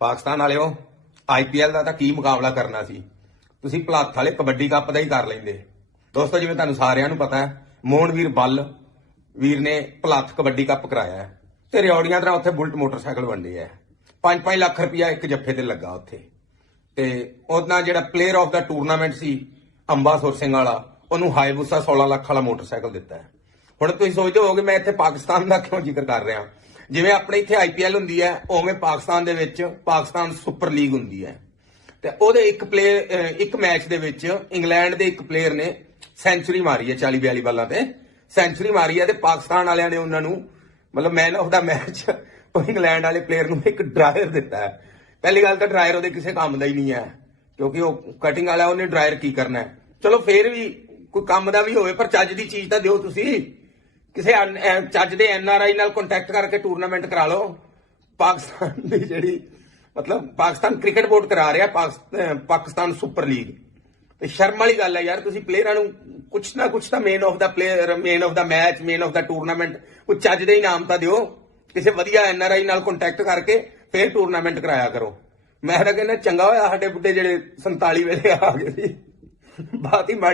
ਪਾਕਿਸਤਾਨ ਵਾਲਿਓ ਆਈਪੀਐਲ ਦਾ ਤਾਂ ਕੀ ਮੁਕਾਬਲਾ ਕਰਨਾ ਸੀ? ਤੁਸੀਂ ਭਲਾਥ ਵਾਲੇ ਕਬੱਡੀ ਕੱਪ ਦਾ ਹੀ ਕਰ ਲੈਂਦੇ। ਦੋਸਤੋ, ਜਿਵੇਂ ਤੁਹਾਨੂੰ ਸਾਰਿਆਂ ਨੂੰ ਪਤਾ ਹੈ, ਮੋਹਨਵੀਰ ਬੱਲ ਵੀਰ ਨੇ ਭਲਾਥ ਕਬੱਡੀ ਕੱਪ ਕਰਾਇਆ ਹੈ ਤੇ ਰਿਓੜੀਆਂ ਤਰ੍ਹਾਂ ਉੱਥੇ ਬੁਲਟ ਮੋਟਰਸਾਈਕਲ ਵੰਡੇ ਆ 5-5 ਲੱਖ ਰੁਪਇਆ ਇੱਕ ਜੱਫੇ ਤੇ ਲੱਗਾ ਉੱਥੇ। ਤੇ ਉਹਦਾ ਜਿਹੜਾ ਪਲੇਅਰ ਆਫ ਦਾ ਟੂਰਨਾਮੈਂਟ ਸੀ ਅੰਬਾ ਸੁਰ ਸਿੰਘ ਵਾਲਾ, ਉਹਨੂੰ ਹਾਈਬੂਸਾ 16 ਲੱਖ ਵਾਲਾ ਮੋਟਰਸਾਈਕਲ ਦਿੱਤਾ ਹੈ। ਹੁਣ ਤੁਸੀਂ ਸੋਚਦੇ ਹੋਵੋਗੇ ਮੈਂ ਇੱਥੇ ਪਾਕਿਸਤਾਨ ਦਾ ਕਿਉਂ ਜ਼ਿਕਰ ਕਰ ਰਿਹਾ? ਜਿਵੇਂ ਆਪਣੇ ਇੱਥੇ ਆਈਪੀਐਲ ਹੁੰਦੀ ਹੈ, ਉਵੇਂ ਪਾਕਿਸਤਾਨ ਦੇ ਵਿੱਚ ਪਾਕਿਸਤਾਨ ਸੁਪਰ ਲੀਗ ਹੁੰਦੀ ਹੈ। ਤੇ ਉਹਦੇ ਇੱਕ ਪਲੇਅਰ ਇੱਕ ਮੈਚ ਦੇ ਵਿੱਚ ਇੰਗਲੈਂਡ ਦੇ ਇੱਕ ਪਲੇਅਰ ਨੇ ਸੈਂਚੁਰੀ ਮਾਰੀ ਹੈ 40 42 ਬਾਲਾਂ ਤੇ। ਸੈਂਚੁਰੀ ਮਾਰੀ ਹੈ ਤੇ ਪਾਕਿਸਤਾਨ ਵਾਲਿਆਂ ਨੇ ਉਹਨਾਂ ਨੂੰ, ਮਤਲਬ ਮੈਨ ਆਫ ਦਾ ਮੈਚ, ਉਹ ਇੰਗਲੈਂਡ ਵਾਲੇ ਪਲੇਅਰ ਨੂੰ ਇੱਕ ਡਰਾਇਰ ਦਿੱਤਾ ਹੈ। ਪਹਿਲੀ ਗੱਲ ਤਾਂ ਡਰਾਇਰ ਉਹਦੇ ਕਿਸੇ ਕੰਮ ਦਾ ਹੀ ਨਹੀਂ ਹੈ, ਕਿਉਂਕਿ ਉਹ ਕਟਿੰਗ ਵਾਲਾ ਉਹਨੇ ਡਰਾਇਰ ਕੀ ਕਰਨਾ ਹੈ। ਚਲੋ ਫੇਰ ਵੀ ਕੋਈ ਕੰਮ ਦਾ ਵੀ ਹੋਵੇ, ਪਰ ਚੱਜ ਦੀ ਚੀਜ਼ ਤਾਂ ਦਿਓ ਤੁਸੀਂ। ਕਿਸੇ ਚੱਜ ਦੇ ਐਨਆਰਆਈ ਨਾਲ ਕੰਟੈਕਟ ਕਰਕੇ ਟੂਰਨਾਮੈਂਟ ਕਰਾ ਲਓ। ਪਾਕਿਸਤਾਨ ਦੀ ਜਿਹੜੀ, ਮਤਲਬ ਪਾਕਿਸਤਾਨ ਕ੍ਰਿਕਟ ਬੋਰਡ ਕਰਾ ਰਿਹਾ ਪਾਕਿਸਤਾਨ ਸੁਪਰ ਲੀਗ। ਤੇ ਸ਼ਰਮ ਵਾਲੀ ਗੱਲ ਹੈ ਯਾਰ, ਤੁਸੀਂ ਪਲੇਅਰਾਂ ਨੂੰ ਕੁਛ ਨਾ ਕੁਛ ਤਾਂ man of the player man of the match man of the tournament ਕੋਈ ਚੱਜ ਦੇ ਇਨਾਮ ਤਾਂ ਦਿਓ। ਕਿਸੇ ਵਧੀਆ ਐਨਆਰਆਈ ਨਾਲ ਕੰਟੈਕਟ ਕਰਕੇ ਫੇਰ ਟੂਰਨਾਮੈਂਟ ਕਰਾਇਆ ਕਰੋ। ਮੈਂ ਤਾਂ ਕਹਿੰਦਾ, ਚੰਗਾ ਹੋਇਆ ਸਾਡੇ ਬੁੱਢੇ ਜਿਹੜੇ 47 ਵੇਲੇ ਆ ਗਏ ਸੀ। ਬਾਤ ਹੀ ਮਾੜੀ